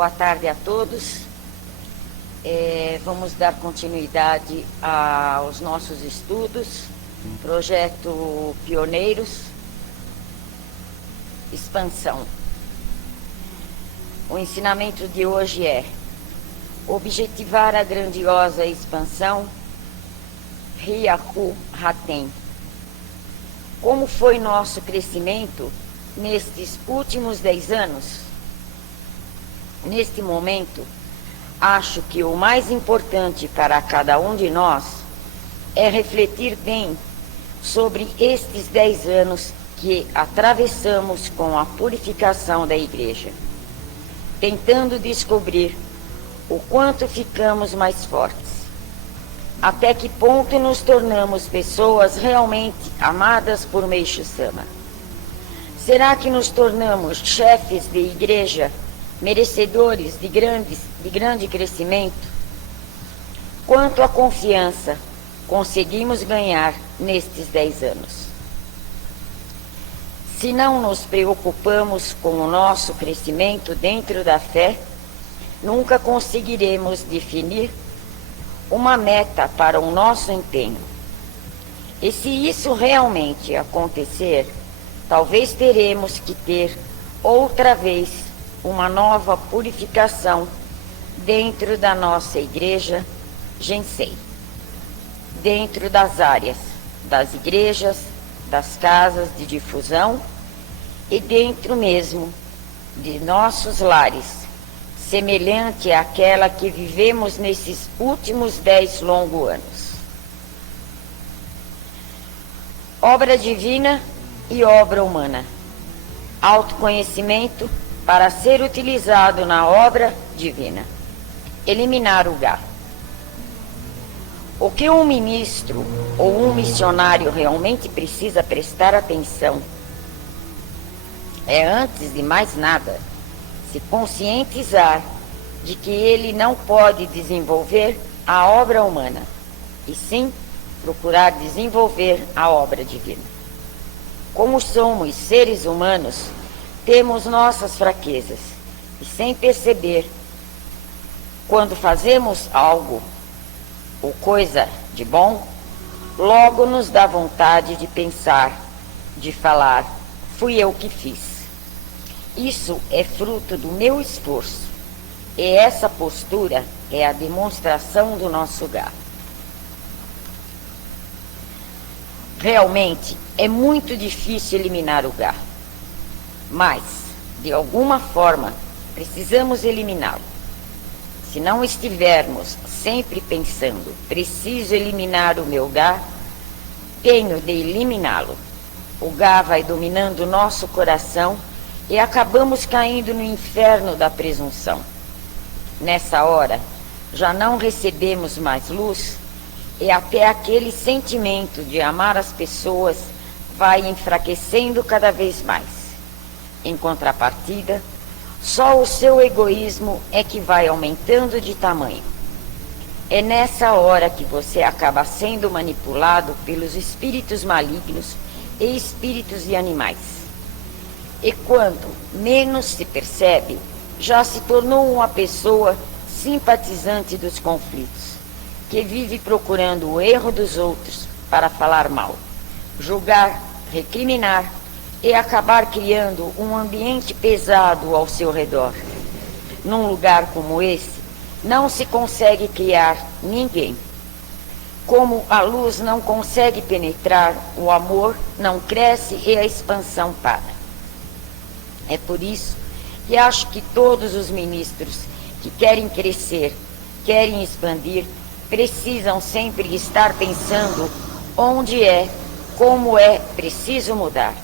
Boa tarde a todos. Vamos dar continuidade aos nossos estudos, projeto Pioneiros, expansão. O ensinamento de hoje é objetivar a grandiosa expansão Ryaku Haten. Como foi nosso crescimento nestes últimos 10 anos? Neste momento, acho que o mais importante para cada um de nós é refletir bem sobre estes 10 anos que atravessamos com a purificação da Igreja, tentando descobrir o quanto ficamos mais fortes, até que ponto nos tornamos pessoas realmente amadas por Meishu Sama. Será que nos tornamos chefes de igreja, merecedores de grande crescimento? Quanto à confiança conseguimos ganhar nestes 10 anos? Se não nos preocupamos com o nosso crescimento dentro da fé, nunca conseguiremos definir uma meta para o nosso empenho. E se isso realmente acontecer, talvez teremos que ter outra vez uma nova purificação dentro da nossa igreja Gensei, dentro das áreas das igrejas, das casas de difusão e dentro mesmo de nossos lares, semelhante àquela que vivemos nesses últimos 10 longos anos. Obra divina e obra humana. Autoconhecimento para ser utilizado na obra divina. Eliminar o Gá. O que um ministro ou um missionário realmente precisa prestar atenção é, antes de mais nada, se conscientizar de que ele não pode desenvolver a obra humana, e sim procurar desenvolver a obra divina. Como somos seres humanos, temos nossas fraquezas, e sem perceber, quando fazemos algo ou coisa de bom, logo nos dá vontade de pensar, de falar, fui eu que fiz. Isso é fruto do meu esforço, e essa postura é a demonstração do nosso Gá. Realmente é muito difícil eliminar o Gá, mas, de alguma forma, precisamos eliminá-lo. Se não estivermos sempre pensando, preciso eliminar o meu Gá, tenho de eliminá-lo. O Gá vai dominando o nosso coração e acabamos caindo no inferno da presunção. Nessa hora, já não recebemos mais luz e até aquele sentimento de amar as pessoas vai enfraquecendo cada vez mais. Em contrapartida, só o seu egoísmo é que vai aumentando de tamanho. É nessa hora que você acaba sendo manipulado pelos espíritos malignos e espíritos de animais. E quando menos se percebe, já se tornou uma pessoa simpatizante dos conflitos, que vive procurando o erro dos outros para falar mal, julgar, recriminar e acabar criando um ambiente pesado ao seu redor. Num lugar como esse, não se consegue criar ninguém. Como a luz não consegue penetrar, o amor não cresce e a expansão para. É por isso que acho que todos os ministros que querem crescer, querem expandir, precisam sempre estar pensando onde é, como é preciso mudar.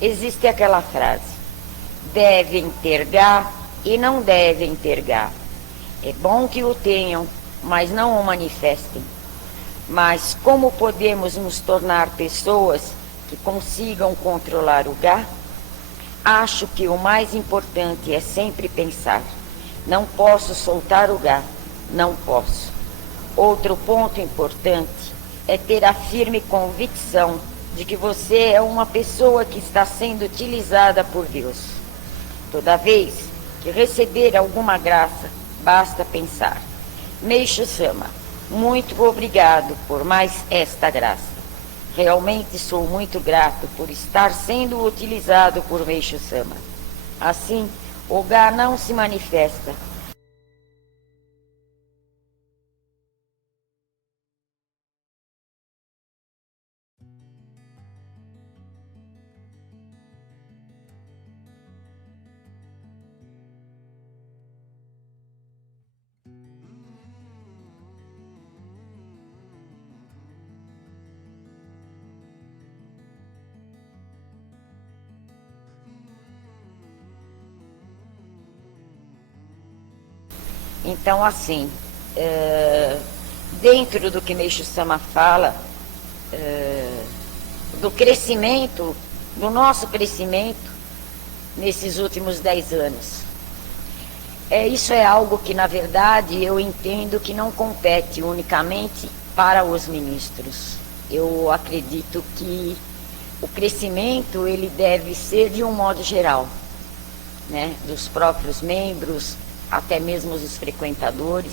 Existe aquela frase, devem ter Gá e não devem ter Gá. É bom que o tenham, mas não o manifestem. Mas como podemos nos tornar pessoas que consigam controlar o Gá? Acho que o mais importante é sempre pensar, não posso soltar o Gá, não posso. Outro ponto importante é ter a firme convicção de que você é uma pessoa que está sendo utilizada por Deus. Toda vez que receber alguma graça, basta pensar. Meixo Sama, muito obrigado por mais esta graça. Realmente sou muito grato por estar sendo utilizado por Meixo Sama. Assim, o Gá não se manifesta. Então, assim, dentro do que Meixo Sama fala, do crescimento, do nosso crescimento nesses últimos 10 anos. Isso é algo que, na verdade, eu entendo que não compete unicamente para os ministros. Eu acredito que o crescimento ele deve ser de um modo geral, né, dos próprios membros, até mesmo os frequentadores.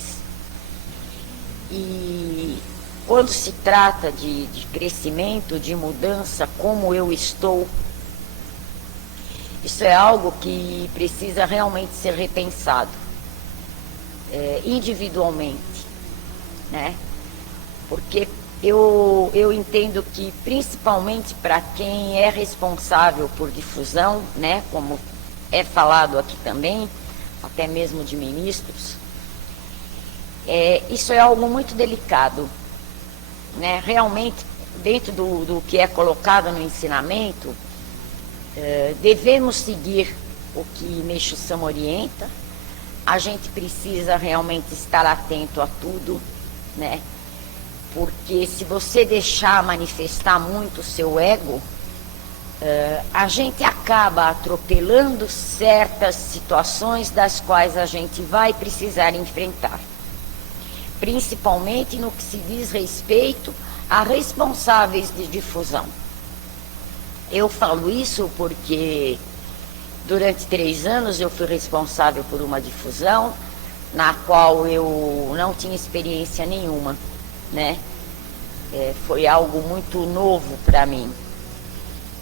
E quando se trata de crescimento, de mudança, como eu estou, isso é algo que precisa realmente ser repensado, individualmente, né? Porque eu entendo que, principalmente para quem é responsável por difusão, né, como é falado aqui também, até mesmo de ministros, isso é algo muito delicado, né? Realmente, dentro do que é colocado no ensinamento, devemos seguir o que Meixo Sama orienta. A gente precisa realmente estar atento a tudo, né? Porque se você deixar manifestar muito o seu ego, a gente acaba atropelando certas situações das quais a gente vai precisar enfrentar, principalmente no que se diz respeito a responsáveis de difusão. Eu falo isso porque durante 3 anos eu fui responsável por uma difusão na qual eu não tinha experiência nenhuma, né? Foi algo muito novo para mim.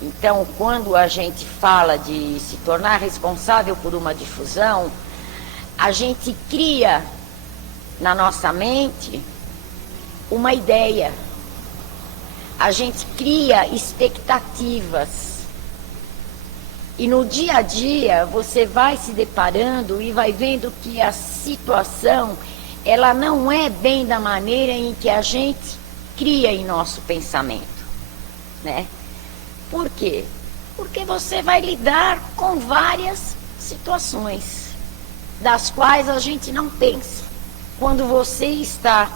Então, quando a gente fala de se tornar responsável por uma difusão, a gente cria na nossa mente uma ideia, a gente cria expectativas. E no dia a dia você vai se deparando e vai vendo que a situação, ela não é bem da maneira em que a gente cria em nosso pensamento, né? Por quê? Porque você vai lidar com várias situações, das quais a gente não pensa, quando você está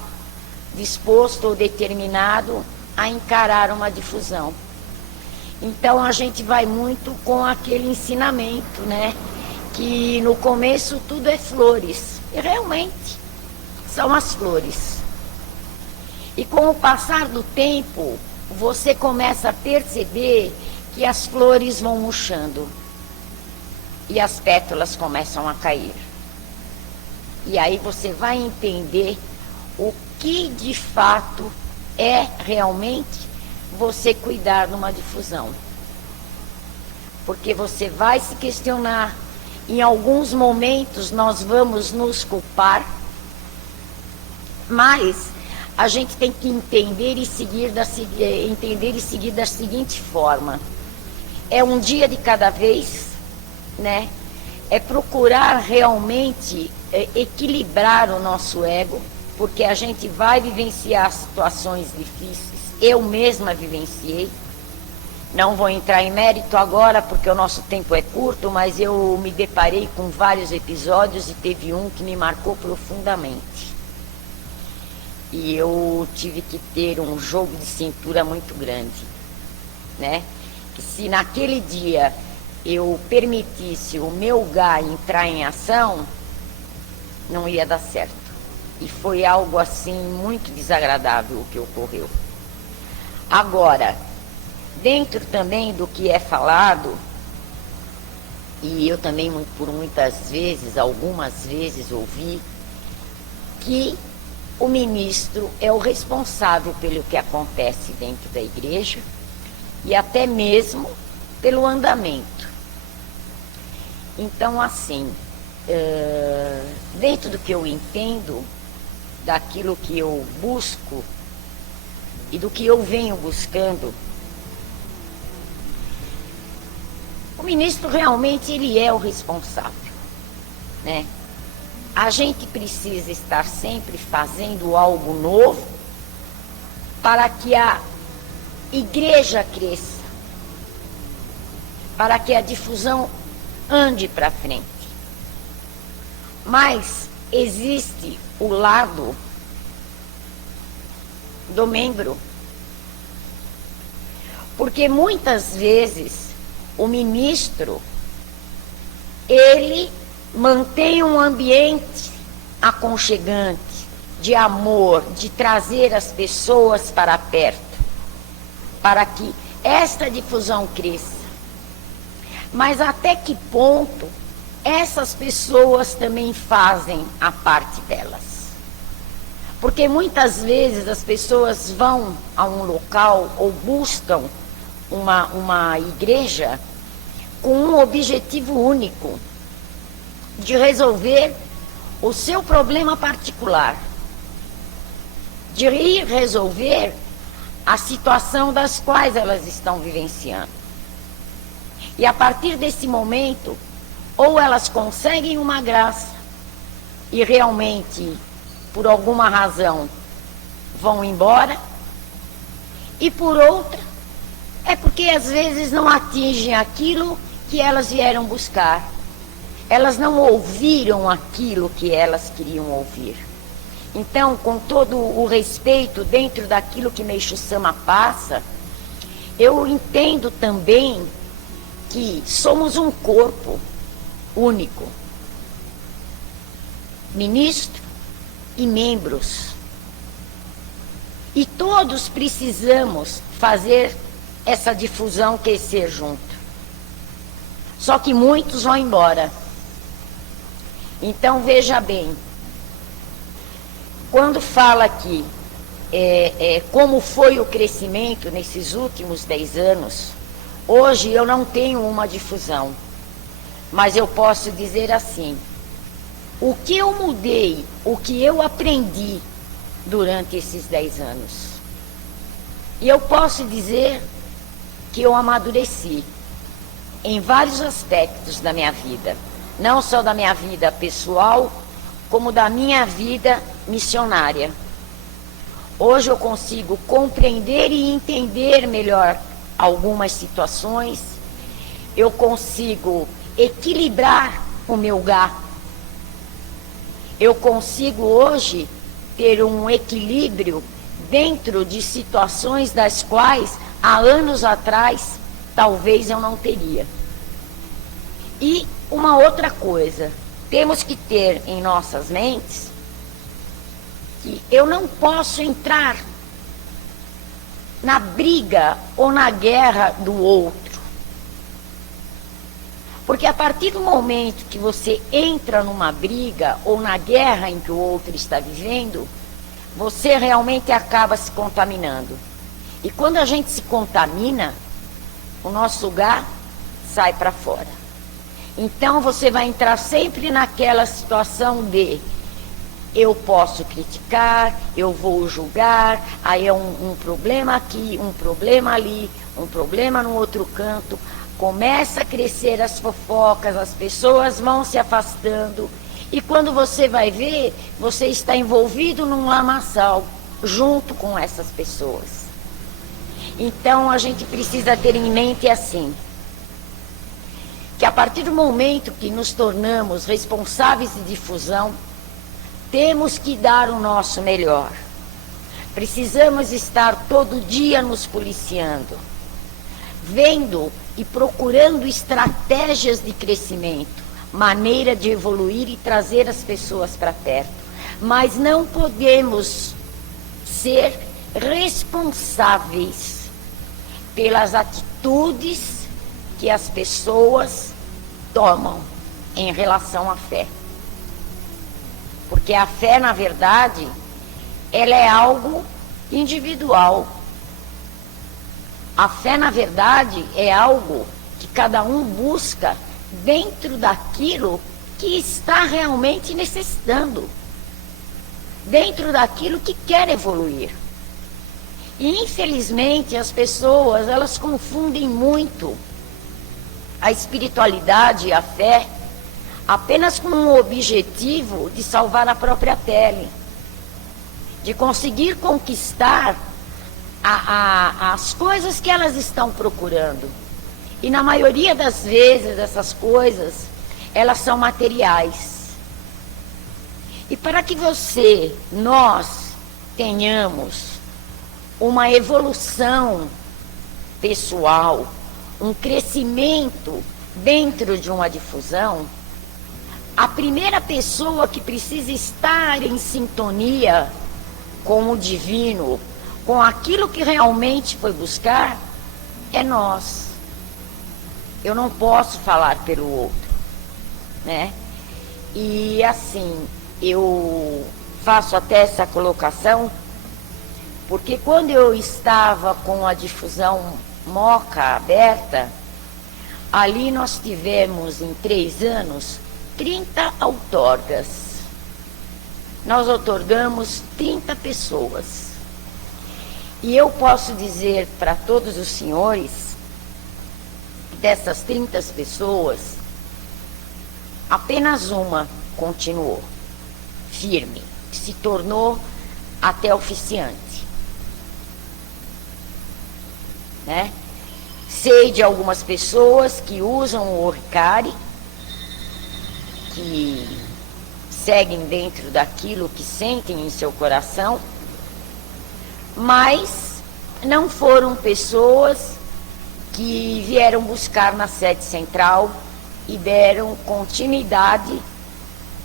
disposto ou determinado a encarar uma difusão. Então a gente vai muito com aquele ensinamento, né? Que no começo tudo é flores. E realmente são as flores. E com o passar do tempo, você começa a perceber que as flores vão murchando e as pétalas começam a cair. E aí você vai entender o que de fato é realmente você cuidar numa difusão. Porque você vai se questionar, em alguns momentos nós vamos nos culpar, mas a gente tem que entender e seguir da seguinte forma: é um dia de cada vez, né? É procurar realmente equilibrar o nosso ego, porque a gente vai vivenciar situações difíceis. Eu mesma vivenciei. Não vou entrar em mérito agora, porque o nosso tempo é curto, mas eu me deparei com vários episódios e teve um que me marcou profundamente. E eu tive que ter um jogo de cintura muito grande, né? Que se naquele dia eu permitisse o meu Gá entrar em ação, não ia dar certo. E foi algo assim muito desagradável o que ocorreu. Agora, dentro também do que é falado, e eu também por muitas vezes, algumas vezes ouvi, que o ministro é o responsável pelo que acontece dentro da igreja e até mesmo pelo andamento. Então, assim, dentro do que eu entendo, daquilo que eu busco e do que eu venho buscando, o ministro realmente ele é o responsável, né? A gente precisa estar sempre fazendo algo novo para que a igreja cresça, para que a difusão ande para frente. Mas existe o lado do membro, porque muitas vezes o ministro, ele mantém um ambiente aconchegante, de amor, de trazer as pessoas para perto, para que esta difusão cresça. Mas até que ponto essas pessoas também fazem a parte delas? Porque muitas vezes as pessoas vão a um local ou buscam uma igreja com um objetivo único, de resolver o seu problema particular, de ir resolver a situação das quais elas estão vivenciando. E a partir desse momento, ou elas conseguem uma graça e realmente, por alguma razão, vão embora, e por outra, é porque às vezes não atingem aquilo que elas vieram buscar. Elas não ouviram aquilo que elas queriam ouvir. Então, com todo o respeito dentro daquilo que Meixo Sama passa, eu entendo também que somos um corpo único. Ministro e membros. E todos precisamos fazer essa difusão crescer junto. Só que muitos vão embora. Então, veja bem, quando fala aqui como foi o crescimento nesses últimos 10 anos, hoje eu não tenho uma difusão, mas eu posso dizer assim, o que eu mudei, o que eu aprendi durante esses 10 anos. E eu posso dizer que eu amadureci em vários aspectos da minha vida. Não só da minha vida pessoal, como da minha vida missionária. Hoje eu consigo compreender e entender melhor algumas situações. Eu consigo equilibrar o meu gasto. Eu consigo hoje ter um equilíbrio dentro de situações das quais há anos atrás talvez eu não teria. E uma outra coisa, temos que ter em nossas mentes que eu não posso entrar na briga ou na guerra do outro. Porque a partir do momento que você entra numa briga ou na guerra em que o outro está vivendo, você realmente acaba se contaminando. E quando a gente se contamina, o nosso lugar sai para fora. Então você vai entrar sempre naquela situação de eu posso criticar, eu vou julgar, aí é um problema aqui, um problema ali, um problema no outro canto, começa a crescer as fofocas, as pessoas vão se afastando, e quando você vai ver, você está envolvido num lamaçal, junto com essas pessoas. Então a gente precisa ter em mente assim, que a partir do momento que nos tornamos responsáveis de difusão, temos que dar o nosso melhor. Precisamos estar todo dia nos policiando, vendo e procurando estratégias de crescimento, maneira de evoluir e trazer as pessoas para perto. Mas não podemos ser responsáveis pelas atitudes que as pessoas tomam em relação à fé. Porque a fé, na verdade, ela é algo individual. A fé, na verdade, é algo que cada um busca dentro daquilo que está realmente necessitando, dentro daquilo que quer evoluir. E, infelizmente, as pessoas, elas confundem muito a espiritualidade e a fé apenas com o objetivo de salvar a própria pele, de conseguir conquistar as coisas que elas estão procurando. E na maioria das vezes essas coisas, elas são materiais. E para que nós tenhamos uma evolução pessoal, um crescimento dentro de uma difusão, a primeira pessoa que precisa estar em sintonia com o divino, com aquilo que realmente foi buscar, é nós. Eu não posso falar pelo outro, né? E assim, eu faço até essa colocação, porque quando eu estava com a difusão Moca aberta, ali nós tivemos em 3 anos 30 outorgas. Nós outorgamos 30 pessoas. E eu posso dizer para todos os senhores, dessas 30 pessoas, apenas uma continuou firme, se tornou até oficiante, né? Sei de algumas pessoas que usam o Oricari, que seguem dentro daquilo que sentem em seu coração, mas não foram pessoas que vieram buscar na sede central e deram continuidade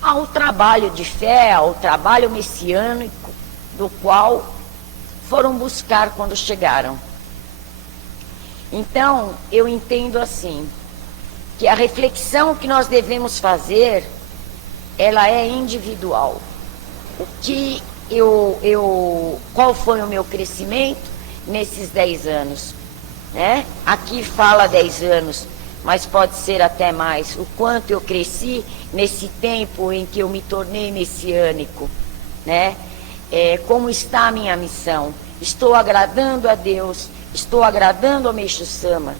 ao trabalho de fé, ao trabalho messiânico, do qual foram buscar quando chegaram. Então, eu entendo assim, que a reflexão que nós devemos fazer, ela é individual. Qual foi o meu crescimento nesses 10 anos? Né? Aqui fala 10 anos, mas pode ser até mais. O quanto eu cresci nesse tempo em que eu me tornei messiânico, né? Como está a minha missão? Estou agradando a Deus? Estou agradando ao Meixo Sama?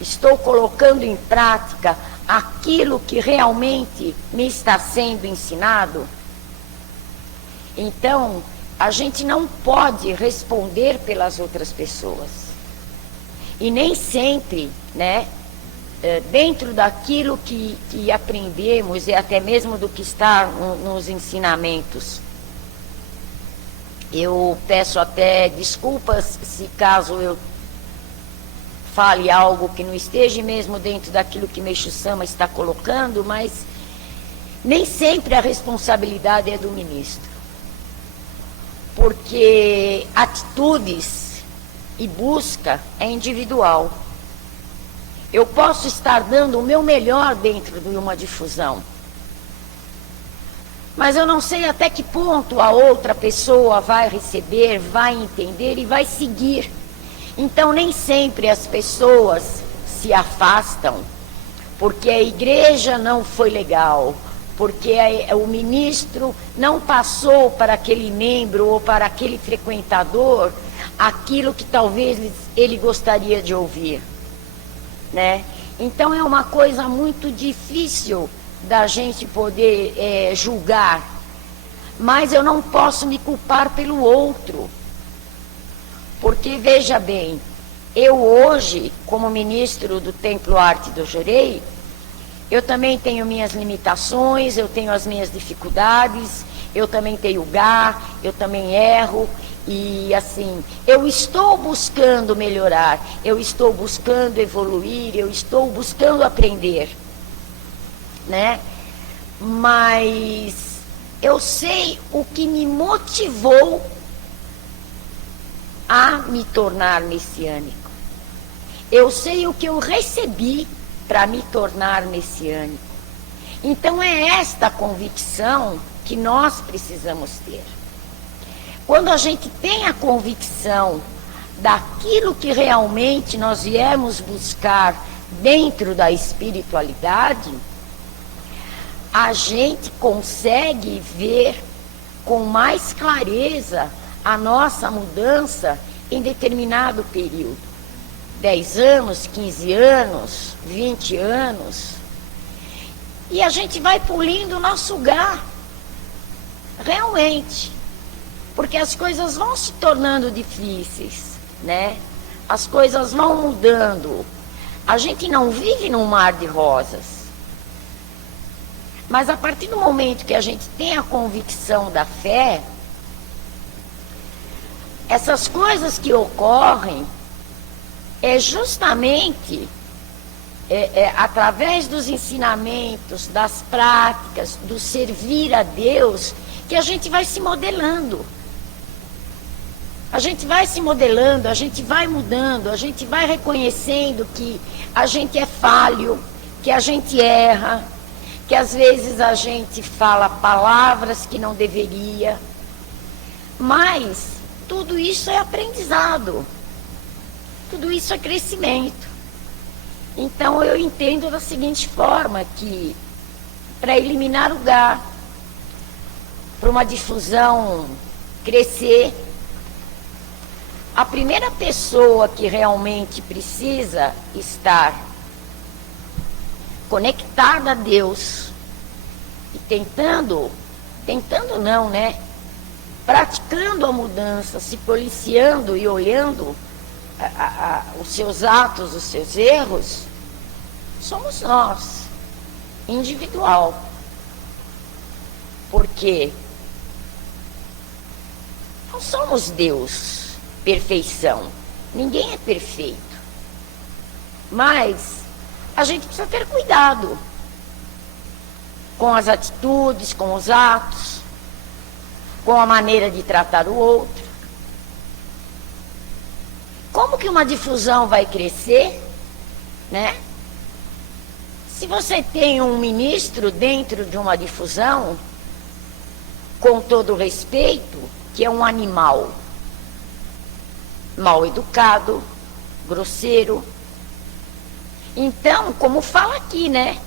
Estou colocando em prática aquilo que realmente me está sendo ensinado? Então, a gente não pode responder pelas outras pessoas. E nem sempre, né, dentro daquilo que aprendemos e até mesmo do que está nos ensinamentos. Eu peço até desculpas se caso eu fale algo que não esteja mesmo dentro daquilo que Meixo Sama está colocando, mas nem sempre a responsabilidade é do ministro. Porque atitudes e busca é individual. Eu posso estar dando o meu melhor dentro de uma difusão, mas eu não sei até que ponto a outra pessoa vai receber, vai entender e vai seguir. Então nem sempre as pessoas se afastam porque a igreja não foi legal, porque o ministro não passou para aquele membro ou para aquele frequentador aquilo que talvez ele gostaria de ouvir, né? Então é uma coisa muito difícil da gente poder julgar, mas eu não posso me culpar pelo outro, porque veja bem, eu hoje, como ministro do Templo Arte do Jurei, eu também tenho minhas limitações, eu tenho as minhas dificuldades, eu também tenho gar, eu também erro, e assim, eu estou buscando melhorar, eu estou buscando evoluir, eu estou buscando aprender, né? Mas eu sei o que me motivou a me tornar messiânico. Eu sei o que eu recebi para me tornar messiânico. Então é esta convicção que nós precisamos ter. Quando a gente tem a convicção daquilo que realmente nós viemos buscar dentro da espiritualidade, a gente consegue ver com mais clareza a nossa mudança em determinado período. 10 anos, 15 anos, 20 anos. E a gente vai pulindo o nosso lugar. Realmente. Porque as coisas vão se tornando difíceis, né? As coisas vão mudando. A gente não vive num mar de rosas. Mas a partir do momento que a gente tem a convicção da fé, essas coisas que ocorrem é justamente através dos ensinamentos, das práticas, do servir a Deus, que a gente vai se modelando. A gente vai se modelando, a gente vai mudando, a gente vai reconhecendo que a gente é falho, que a gente erra, que às vezes a gente fala palavras que não deveria. Mas tudo isso é aprendizado. Tudo isso é crescimento. Então eu entendo da seguinte forma, que para eliminar o Gá, para uma difusão crescer, a primeira pessoa que realmente precisa estar conectada a Deus e tentando não, né? Praticando a mudança, se policiando e olhando os seus atos, os seus erros, somos nós, individual. Porque não somos Deus, perfeição. Ninguém é perfeito. Mas a gente precisa ter cuidado com as atitudes, com os atos, com a maneira de tratar o outro. Como que uma difusão vai crescer, né? Se você tem um ministro dentro de uma difusão, com todo respeito, que é um animal mal educado, grosseiro. Então, como fala aqui, né?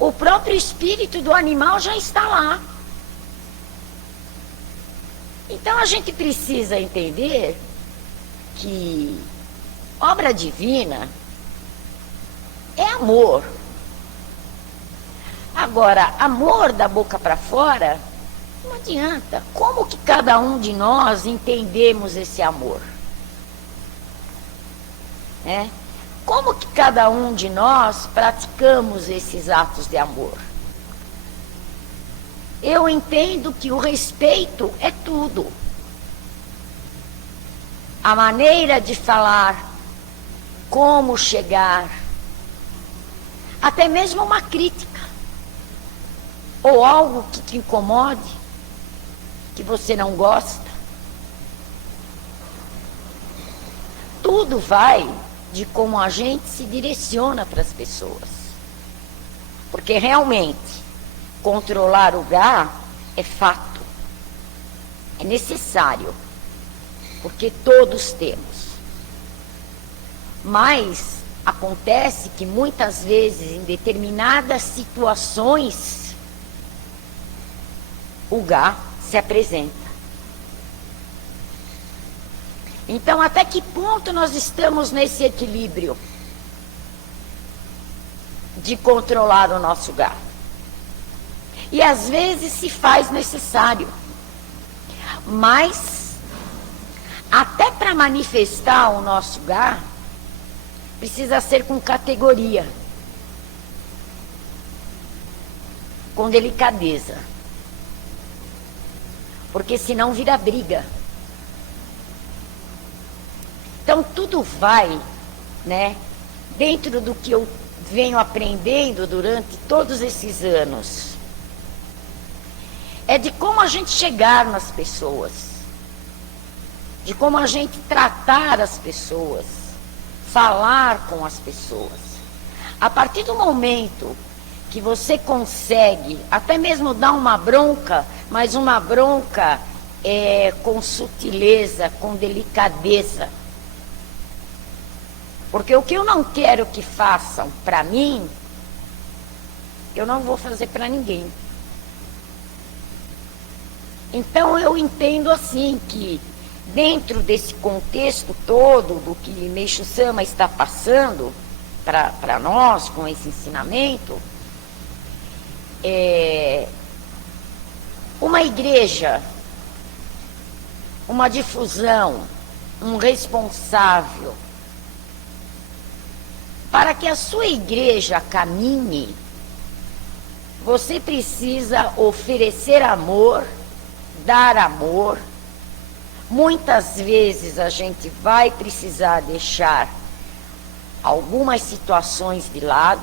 O próprio espírito do animal já está lá. Então a gente precisa entender que obra divina é amor. Agora, amor da boca para fora, não adianta. Como que cada um de nós entendemos esse amor? Né? Como que cada um de nós praticamos esses atos de amor? Eu entendo que o respeito é tudo. A maneira de falar, como chegar, até mesmo uma crítica, ou algo que te incomode, que você não gosta. Tudo vai de como a gente se direciona para as pessoas. Porque realmente, controlar o Gá é fato, é necessário, porque todos temos. Mas acontece que muitas vezes, em determinadas situações, o Gá se apresenta. Então, até que ponto nós estamos nesse equilíbrio de controlar o nosso Gá? E às vezes se faz necessário. Mas, até para manifestar o nosso Gá, precisa ser com categoria, com delicadeza. Porque senão vira briga. Então tudo vai, né, dentro do que eu venho aprendendo durante todos esses anos. É de como a gente chegar nas pessoas, de como a gente tratar as pessoas, falar com as pessoas. A partir do momento que você consegue até mesmo dar uma bronca, mas uma bronca com sutileza, com delicadeza. Porque o que eu não quero que façam para mim, eu não vou fazer para ninguém. Então eu entendo assim que dentro desse contexto todo do que Meixo Sama está passando para nós com esse ensinamento, uma igreja, uma difusão, um responsável, para que a sua igreja caminhe, você precisa oferecer amor, dar amor. Muitas vezes a gente vai precisar deixar algumas situações de lado,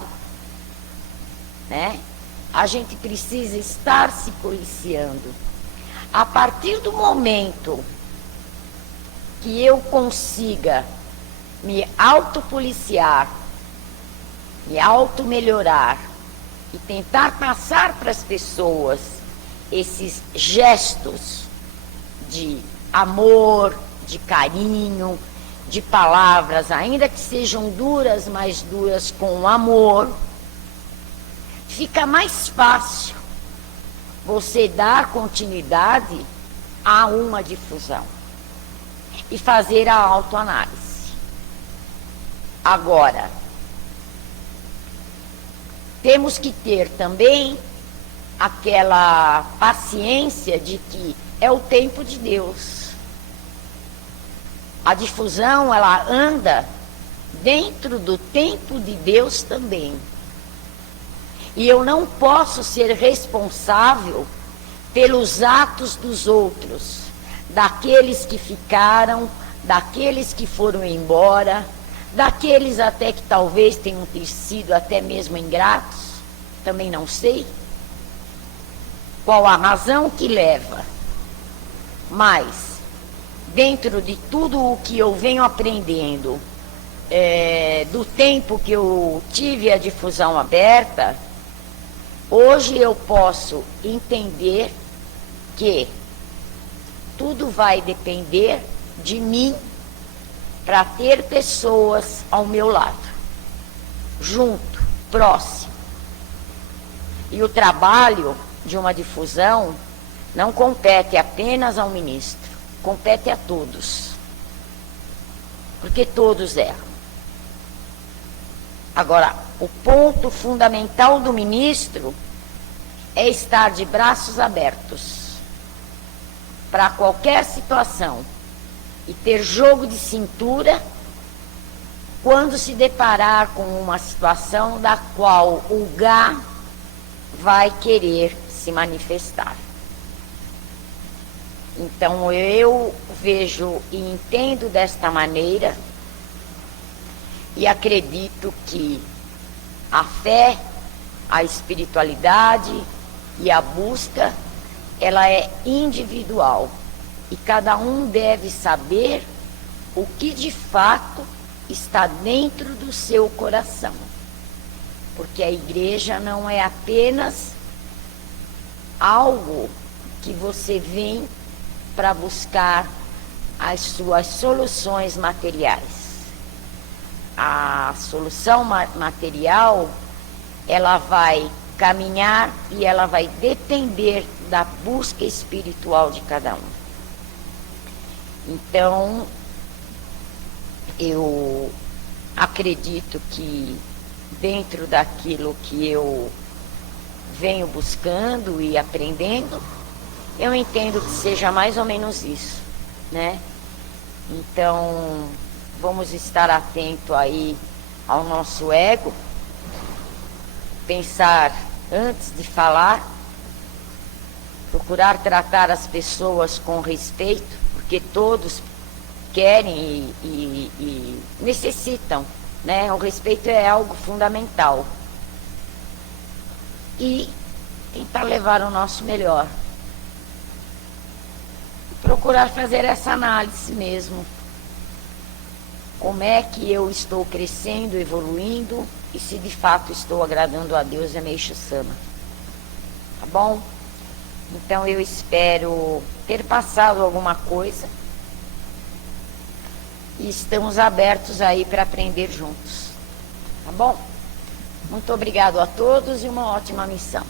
né? A gente precisa estar se policiando. A partir do momento que eu consiga me autopoliciar, me auto-melhorar e tentar passar para as pessoas esses gestos de amor, de carinho, de palavras, ainda que sejam duras, mas duras com amor, fica mais fácil você dar continuidade a uma difusão e fazer a autoanálise. Agora, temos que ter também aquela paciência de que é o tempo de Deus. A difusão, ela anda dentro do tempo de Deus também. E eu não posso ser responsável pelos atos dos outros, daqueles que ficaram, daqueles que foram embora, daqueles até que talvez tenham sido até mesmo ingratos, também não sei qual a razão que leva. Mas, dentro de tudo o que eu venho aprendendo, do tempo que eu tive a difusão aberta, hoje eu posso entender que tudo vai depender de mim para ter pessoas ao meu lado, junto, próximo. E o trabalho de uma difusão não compete apenas ao ministro, compete a todos, porque todos erram. Agora, o ponto fundamental do ministro é estar de braços abertos para qualquer situação e ter jogo de cintura quando se deparar com uma situação da qual o Gá vai querer se manifestar. Então eu vejo e entendo desta maneira e acredito que a fé, a espiritualidade e a busca, ela é individual e cada um deve saber o que de fato está dentro do seu coração, porque a igreja não é apenas algo que você vem para buscar as suas soluções materiais. A solução material, ela vai caminhar e ela vai depender da busca espiritual de cada um. Então, eu acredito que dentro daquilo que eu venho buscando e aprendendo, eu entendo que seja mais ou menos isso, né? Então, vamos estar atento aí ao nosso ego, pensar antes de falar, procurar tratar as pessoas com respeito, porque todos querem e necessitam, né? O respeito é algo fundamental. E tentar levar o nosso melhor. Procurar fazer essa análise mesmo. Como é que eu estou crescendo, evoluindo e se de fato estou agradando a Deus e a Meixo Sama. Tá bom? Então eu espero ter passado alguma coisa e estamos abertos aí para aprender juntos. Tá bom? Muito obrigado a todos e uma ótima missão.